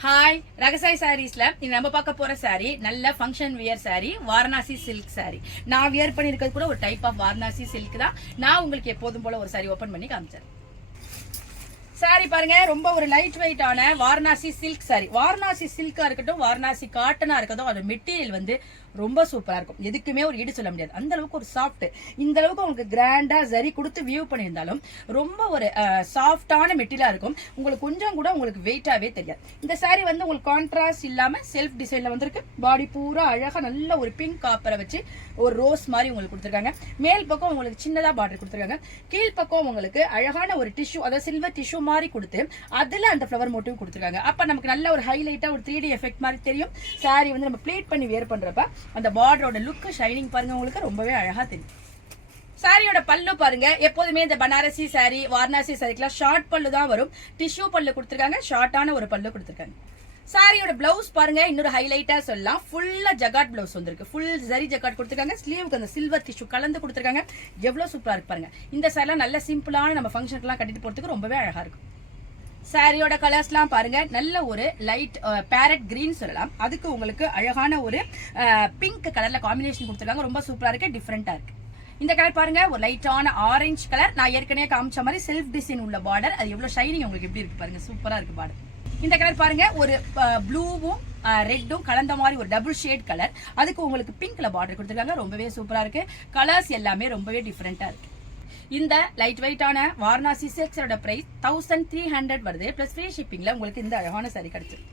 Hi ரகசாய் சாரீஸ்ல இது நம்ம பார்க்க போற சாரி நல்ல function wear sorry Varanasi silk sorry. நான் வியர் பண்ணிருக்கிறது கூட ஒரு டைப் ஆஃப் வாரணாசி சில்க் தான். நான் உங்களுக்கு எப்போதும் போல ஒரு சாரி ஓபன் பண்ணி காமிச்சேன். சாரி பாருங்க, ரொம்ப ஒரு லைட் வெயிட்டான வாரணாசி சில்க் சாரி. வாரணாசி சில்கா இருக்கட்டும், வாரணாசி காட்டனா இருக்கட்டும், அது மெட்டீரியல் வந்து ரொம்ப சூப்பரா இருக்கும். எதுக்குமே ஒரு ஈடு சொல்ல முடியாது. அந்த அளவுக்கு ஒரு சாஃப்ட், இந்த அளவுக்கு உங்களுக்கு கிராண்டா சரி கொடுத்து வியூ பண்ணியிருந்தாலும் ரொம்ப ஒரு சாஃப்டான மெட்டீரியலா இருக்கும். உங்களுக்கு கொஞ்சம் கூட உங்களுக்கு வெயிட்டாவே தெரியாது. இந்த சாரி வந்து உங்களுக்கு கான்ட்ராஸ்ட் இல்லாம செல்ஃப் டிசைன்ல வந்திருக்கு. பாடி பூரா அழகா நல்ல ஒரு பிங்க் காப்பரை வச்சு ஒரு ரோஸ் மாதிரி உங்களுக்கு கொடுத்துருக்காங்க. மேல் பக்கம் உங்களுக்கு சின்னதா பார்டர் கொடுத்துருக்காங்க. கீழ் பக்கம் உங்களுக்கு அழகான ஒரு டிஷ்யூ, அதாவது சில்வர் டிஷ்யூ மாதிரி கொடுத்து அதுல அந்த ஃப்ளவர் மோட்டிவ் கொடுத்துருக்காங்க. அப்ப நமக்கு நல்ல ஒரு ஹைலைட்டா ஒரு 3D எஃபெக்ட் மாதிரி தெரியும். சாரி வந்து நம்ம பிளேட் பண்ணி வேர் பண்றப்ப அந்த பார்டரோட லுக் ஷைனிங் பாருங்க, உங்களுக்கு ரொம்பவே அழகா தெரியும். சாரியோட பல்லு பாருங்க, எப்போதுமே இந்த பனாரசி சாரி வாரணாசி சாரிக்கெல்லாம் ஷார்ட் பல்லு தான் வரும். டிஷ்யூ பல்லு கொடுத்துருக்காங்க, ஷார்ட்டான ஒரு பல்லு கொடுத்துருக்காங்க. சாரியோட பிளவுஸ் பாருங்க, இன்னொரு ஹைலைட்டா சொல்லலாம். ஃபுல்லா ஜகாட் பிளவுஸ் வந்திருக்கு. ஃபுல் ஜரி ஜகாட் கொடுத்துருக்காங்க. ஸ்லீவுக்கு அந்த சில்வர் டிஷ்யூ கலந்து கொடுத்துருக்காங்க. எவ்வளவு சூப்பரா இருக்கு பாருங்க. இந்த சாரிலாம் நல்ல சிம்பிளான நம்ம ஃபங்க்ஷனுக்குலாம் கட்டிட்டு போறதுக்கு ரொம்பவே அழகா இருக்கும். சாரியோட கலர்ஸ்லாம் பாருங்க, நல்ல ஒரு லைட் பேரட் கிரீன் சொல்லலாம். அதுக்கு உங்களுக்கு அழகான ஒரு பிங்க் கலர்ல காம்பினேஷன் கொடுத்துருக்காங்க. ரொம்ப சூப்பரா இருக்கு, டிஃப்ரெண்டா இருக்கு. இந்த கலர் பாருங்க, ஒரு லைட்டான ஆரஞ்சு கலர். நான் ஏற்கனவே காமிச்ச மாதிரி செல்ஃப் டிசைன் உள்ள பார்டர். அது எவ்வளவு ஷைனிங் உங்களுக்கு எப்படி இருக்கு பாருங்க, சூப்பரா இருக்கு பார்டர். இந்த கலர் பாருங்க, ஒரு ப்ளூவும் ரெட்டும் கலந்த மாதிரி ஒரு டபுள் ஷேட் கலர். அதுக்கு உங்களுக்கு பிங்க்ல பார்டர் கொடுத்துருக்காங்க. ரொம்பவே சூப்பரா இருக்கு. கலர்ஸ் எல்லாமே ரொம்பவே டிஃப்ரெண்டா இருக்கு. இந்த லைட் வெயிட்டான வாரணாசி சில்க்ஸோட பிரைஸ் 1300 வருது. பிளஸ் ஃப்ரீ ஷிப்பிங்ல உங்களுக்கு இந்த அழகான சாரி கிடைச்சிருக்கு.